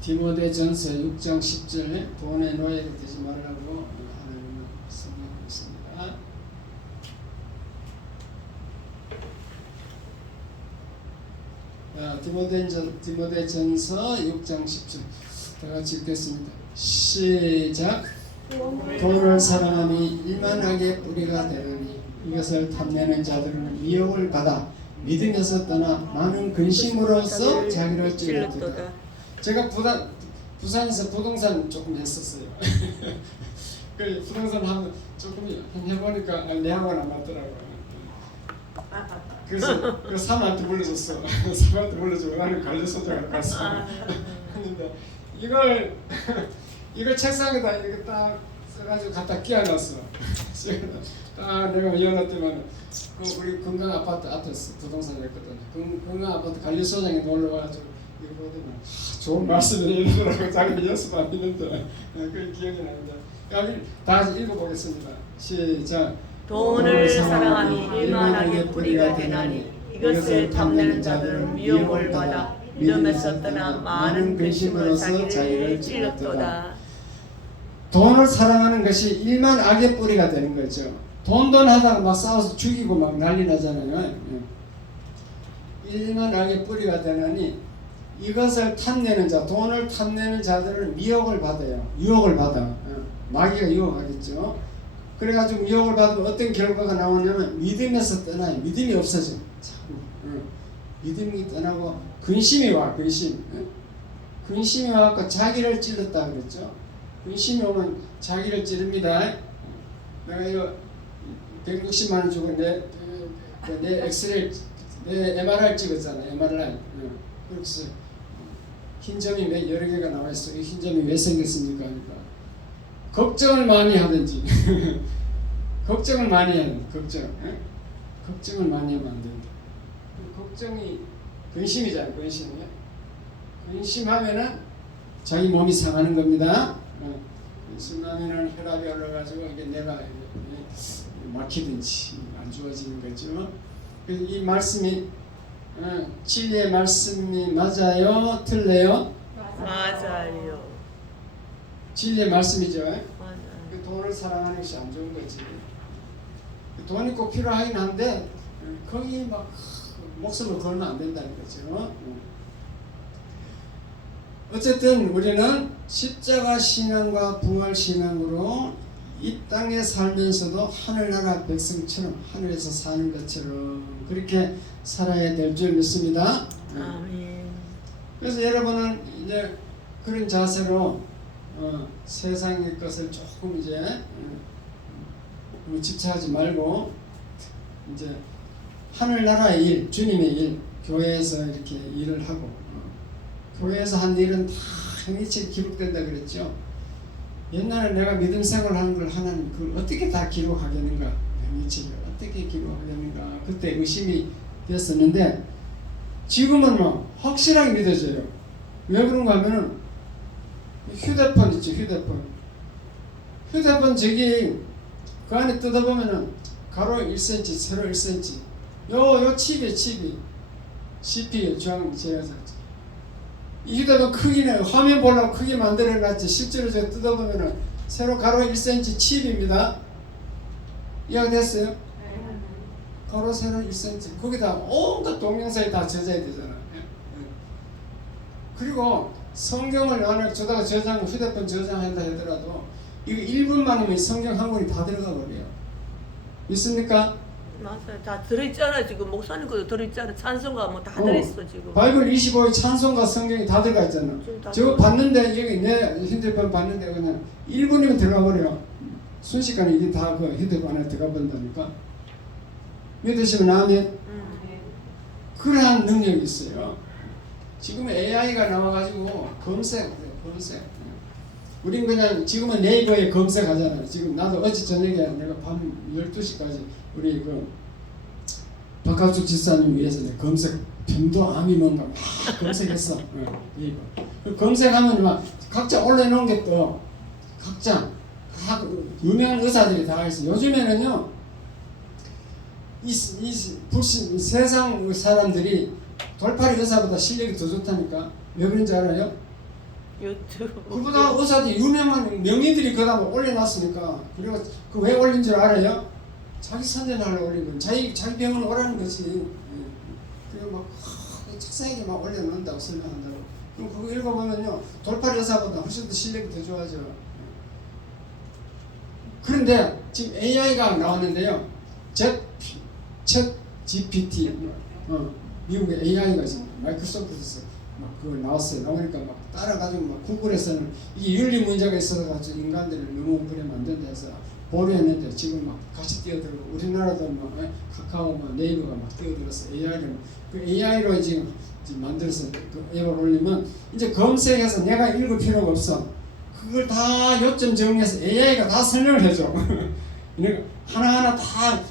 디모데전서 6장 10절 돈의 노예가 되지 말라고 하나님은 설명하고 있습니다. 디모데전서 6장 10절 다 같이 읽겠습니다. 시작. 돈을 사랑함이 일만하게 뿌리가 되느니 이것을 탐내는 자들은 미혹을 받아 믿음에서 떠나 많은 근심으로써 자기를 찔렀도다. 제가 부산에서 부동산 조금 했었어요. 그 부동산 하면 조금 해보니까 내하고는 안 맞더라고요. 그래서 그 사모한테 물려줬어. 사모한테 물려주고 나는 관리소장을 갔어. 근데 이걸 책상에다 이렇게 딱 써가지고 갖다 끼워놨어. 딱 내가 이혼했더만 우리 건강 아파트 앞에서 부동산이었거든. 건강 아파트 관리소장이 놀러 와가지고 이거 보더니 좋은 말씀을 이러더라고. 자기는 연습 안 했는데 그 기억이 나는데 다 읽어보겠습니다. 시작. 돈을 사랑하니 일만하게 뿌리가 되나니 이것을 탐내는 자들은 미혹을 받아 믿음에서 떠나 많은 근심으로 자기를 찔렀도다. 돈을 사랑하는 것이 일만 악의 뿌리가 되는 거죠. 돈 하다가 막 싸워서 죽이고 막 난리 나잖아요. 일만 악의 뿌리가 되나니 이것을 탐내는 자, 돈을 탐내는 자들은 미혹을 받아요. 유혹을 받아. 마귀가 유혹하겠죠. 그래가지고 유혹을 받으면 어떤 결과가 나오냐면 믿음에서 떠나요. 믿음이 없어져. 믿음이 떠나고 근심이 와. 근심이 와서 자기를 찔렀다 그랬죠. 근심이 오면 자기를 찌릅니다. 내가 이거 160만 원 주고 내 엑스레이, 내 MRI 찍었잖아. MRI. 그래서 흰 점이 여러 개가 나와 있어. 이 흰 점이 왜 생겼습니까? 하니까 걱정을 많이 하든지 걱정을 많이 해야 된다. 걱정을 많이 하면 안 된다. 걱정이 근심이잖아. 근심하면은 자기 몸이 상하는 겁니다. 근심하면은 혈압이 올라가지고 이게 내가 막히든지 안 좋아지는 거죠. 그래서 이 말씀이 진리의 말씀이 맞아요? 틀려요? 맞아요. 진리의 말씀이죠. 맞아요. 돈을 사랑하는 것이 안 좋은 거지. 돈이 꼭 필요하긴 한데 거기 막 목숨을 걸면 안 된다는 거죠. 어쨌든 우리는 십자가 신앙과 부활 신앙으로 이 땅에 살면서도 하늘나라 백성처럼 하늘에서 사는 것처럼 그렇게 살아야 될 줄 믿습니다. 아멘. 그래서 여러분은 이제 그런 자세로 세상의 것을 조금 이제 집착하지 말고 이제 하늘나라의 일, 주님의 일, 교회에서 이렇게 일을 하고 교회에서 한 일은 다 행위책에 기록된다 그랬죠. 옛날에 내가 믿음 생활하는 걸 하나님 그걸 어떻게 다 기록하겠는가, 행위책에 어떻게 기록하겠는가 그때 의심이 됐었는데 지금은 뭐 확실하게 믿어져요. 왜 그런가 하면은 휴대폰 있죠. 휴대폰 저기 그 안에 뜯어보면은 가로 1cm, 세로 1cm 요 칩이 CPU 중앙 제어자 이 휴대폰 크기는 화면 보려고 크게 만들어놨지 실제로 제가 뜯어보면은 세로 가로 1cm 칩입니다. 이해됐어요? 가로 세로 1cm 거기다 온갖 동영상이 다 저장이 되잖아. 그리고 성경을 안에 저다가 휴대폰 저장한다 하더라도 이거 1분만이면 성경 한 권이 다 들어가 버려요. 믿습니까? 맞아요. 다 들어있잖아 지금 목사님 것도 들어있잖아. 찬송가 뭐 다 들어있어 지금. 바이블 25의 찬송가 성경이 다 들어가 있잖아. 저거 봤는데 여기 내 휴대폰 봤는데 그냥 1분이면 들어가 버려요. 순식간에 이게 다 그 휴대폰 안에 들어가 본다니까. 믿으시면 아멘. 그러한 능력이 있어요. 지금 AI가 나와가지고 검색. 우린 그냥 지금은 네이버에 검색하잖아요. 지금 나도 어제 저녁에 내가 밤 12시까지 우리 그 박학숙 지사님 위해서 내가 검색 편도암이 뭔가 막 검색했어. 네이버. 그 검색하면 막 각자 올려놓은 게 또 각자 다 유명한 의사들이 다 있어. 요즘에는요 이 세상 사람들이 돌팔이 의사보다 실력이 더 좋다니까. 왜 그런지 알아요? 유튜브. 그보다 의사들이 유명한 명의들이 그 다음에 올려놨으니까. 그리고 그 왜 올린 줄 알아요? 자기 선전하려고 올린 거예요. 자기 병원 오라는 거지. 그리고 막 책상에 막 올려놓는다고 설명한다고. 그럼 그거 읽어보면요 돌팔이 의사보다 훨씬 더 실력이 더 좋아져. 그런데 지금 AI가 나왔는데요. 챗 GPT 미국의 AI가 있어요. 마이크로소프트에서 막 그거 나왔어요. 나오니까 막 따라가지고 막 구글에서는 이게 윤리 문제가 있어가지고 인간들을 너무 그러면 안 된다 해서 보류했는데 지금 막 같이 뛰어들고 우리나라도 막 카카오 막 네이버가 막 뛰어들어서 AI를 그 AI로 지금 만들어서 그 앱을 올리면 이제 검색해서 내가 읽을 필요가 없어. 그걸 다 요점 정리해서 AI가 다 설명을 해줘. 그러니까 하나하나 다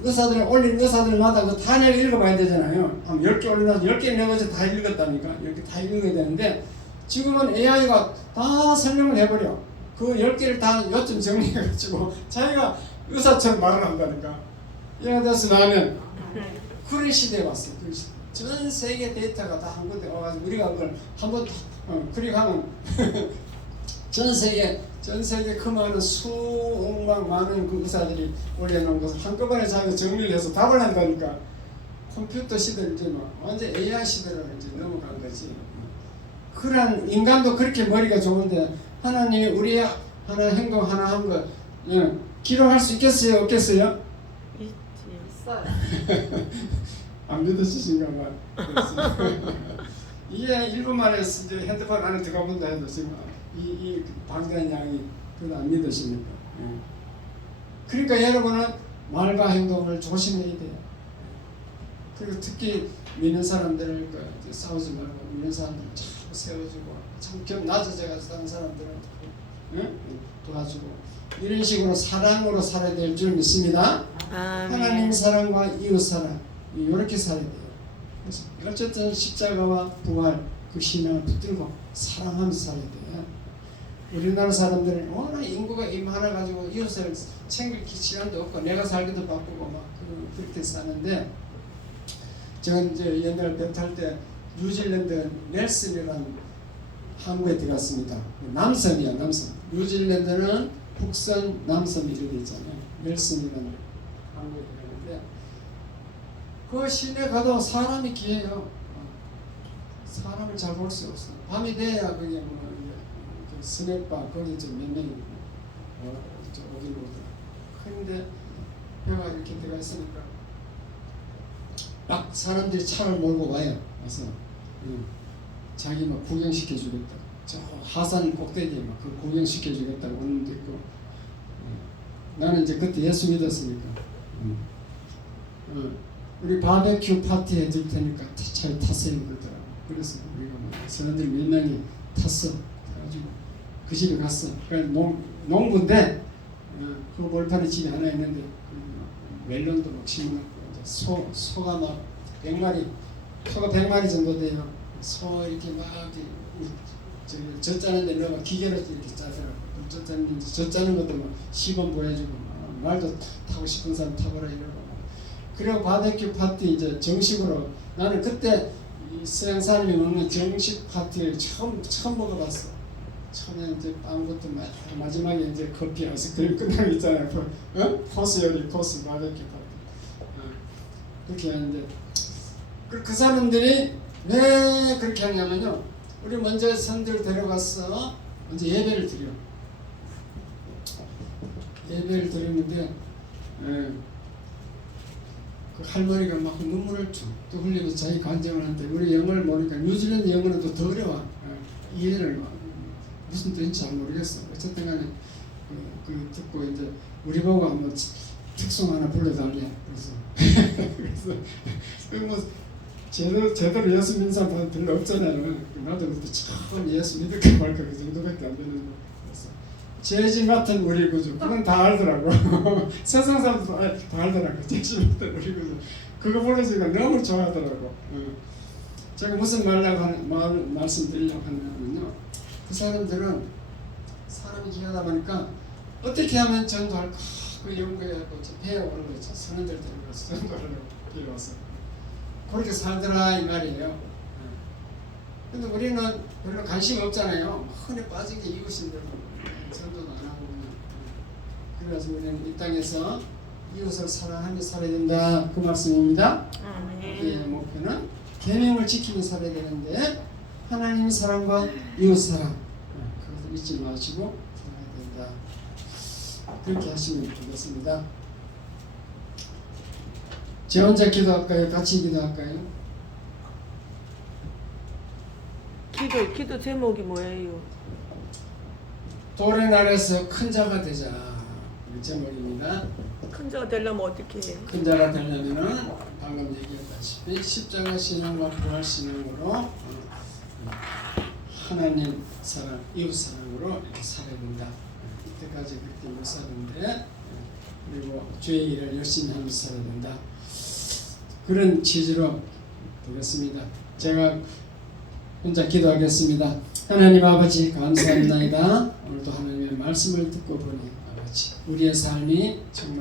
의사들이 올린 의사들마다 그 다 내가 읽어봐야 되잖아요. 한 10개 올려놔서 10개 내가 어제 다 읽었다니까. 이렇게 다 읽어야 되는데 지금은 AI가 다 설명을 해버려. 그 10개를 다 요점 정리해가지고 자기가 의사처럼 말을 한다니까. 이해가 됐으면 하면 그런 시대에 왔어요. 전 세계 데이터가 다 한 군데 와가지고 우리가 그걸 한번 클릭하면 전 세계 그 많은 수억만 많은 그 의사들이 올려놓은 것을 한꺼번에 자기가 정리를 해서 답을 한다니까. 컴퓨터 시대 이제 뭐 완전 AI 시대로 이제 넘어간 거지. 그런 인간도 그렇게 머리가 좋은데 하나님이 우리 하나 행동 하나 한 거 기록할 수 있겠어요? 없겠어요? 있어요. 안 믿으시신가 봐. 이게 1분 만에 이제 핸드폰 안에 들어가 본다 해도 지금 이 방대한 양이 그거 안 믿으십니까? 그러니까 여러분은 말과 행동을 조심해야 돼요. 그리고 특히 믿는 사람들을 싸우지 말고 믿는 사람들을 참 세워주고 참 낮아져가 사는 사람들은 도와주고 이런 식으로 사랑으로 살아야 될 줄 믿습니다. 하나님 사랑과 이웃 사랑 이렇게 살아야 돼요. 그래서 어쨌든 십자가와 부활 그 신앙을 붙들고 사랑하면서 살아야 돼요. 우리나라 사람들은 워낙 인구가 많아가지고 이웃을 챙길 시간도 없고 내가 살기도 바쁘고 막 그렇게 사는데 제가 이제 옛날 배 탈 때 뉴질랜드 넬슨이라는 항구에 들어갔습니다. 남섬이야 남섬. 뉴질랜드는 북섬 남섬 이렇게 있잖아요. 넬슨이라는 항구에 들어갔는데 그 시내 가도 사람이 귀해요. 사람을 잘 볼 수 없어. 밤이 돼야 그게 뭐 스낵바 거기 좀 몇 명이 오긴 오더라. 그런데 배가 이렇게 들어가 있으니까 막 사람들이 차를 몰고 와요. 와서 자기 막 구경시켜 주겠다. 저 하산 꼭대기에 막 그 구경시켜 주겠다고 오는 데 있고 나는 이제 그때 예수 믿었으니까 우리 바베큐 파티 해줄 테니까 차에 타세요 그러더라고. 그래서 우리가 뭐 사람들이 몇 명이 탔어. 가지고 그 집에 갔어. 그러니까 농부인데 그 몰판에 집이 하나 있는데 멜론도 막 심어놓고 소가 막 100마리 소가 100마리 정도 돼요. 소 이렇게 막 젖 짜는 데 넣어 기계로 이렇게 짜더라고. 젖 짜는 것도 막 시범 보여주고 말도 타고 싶은 사람 타보라 이러고 그리고 바베큐 파티 이제 정식으로 나는 그때 이 서양 사람이 먹는 정식 파티를 처음 먹어봤어. 처음에 이제 빵부터 마지막에 이제 커피 아이스크림 끝나고 있잖아요. 코스 요리 코스 바베큐 파티 그렇게 하는데 그 사람들이 왜 그렇게 하냐면요. 우리 먼저 선들 데려가서 먼저 예배를 드려. 예배를 드렸는데 그 할머니가 막 눈물을 쭉 흘리고 자기 간증을 하는데 우리 영어를 모르니까 뉴질랜드 영어는 또 더 어려워. 이해를 무슨 뜻인지 잘 모르겠어. 어쨌든 간에 그 듣고 이제 우리 보고 한번 특송 하나 불러달래. 그래서 뭐 제대로 예수 믿는 사람 별로 없잖아요. 나도 그때 처음 예수 믿을까 말까 그 정도밖에 안 되는데 그래서 죄짐 같은 우리 구주 그건 다 알더라고. 세상 사람도 다 알더라고. 죄짐 같은 우리 구주 그거 불러주니까 너무 좋아하더라고. 제가 무슨 말씀드리려고 하냐면요. 그 사람들은 사람이 귀하다 보니까 어떻게 하면 전도할까 그 연구해갖고 배에 오는 거죠. 선원들 데려가서 전도하려고 빌어와서 그렇게 살더라 이 말이에요. 근데 우리는 별로 관심이 없잖아요. 흔해 빠진 게 이웃인데 전도도 안 하고 그냥. 그래서 우리는 이 땅에서 이웃을 사랑하며 살아야 된다 그 말씀입니다. 우리의 목표는 계명을 지키며 살아야 되는데 하나님 사랑과 이웃 사랑 그것을 잊지 마시고 살아야 된다. 그렇게 하시면 되겠습니다. 제 혼자 기도할까요? 같이 기도할까요? 기도 제목이 뭐예요? 돌의 날에서 큰 자가 되자. 그 제목입니다. 큰 자가 되려면 어떻게 해요? 큰 자가 되려면은 방금 얘기했다시피 십자가 신앙과 부활 신앙으로 하나님 사랑, 이웃 사랑으로 이렇게 살아야 된다. 이때까지 그렇게 못 사는데 그리고 주의 일을 열심히 하면서 살아야 된다. 그런 취지로 되겠습니다. 제가 혼자 기도하겠습니다. 하나님 아버지 감사합니다. 오늘도 하나님의 말씀을 듣고 보니 아버지 우리의 삶이 정말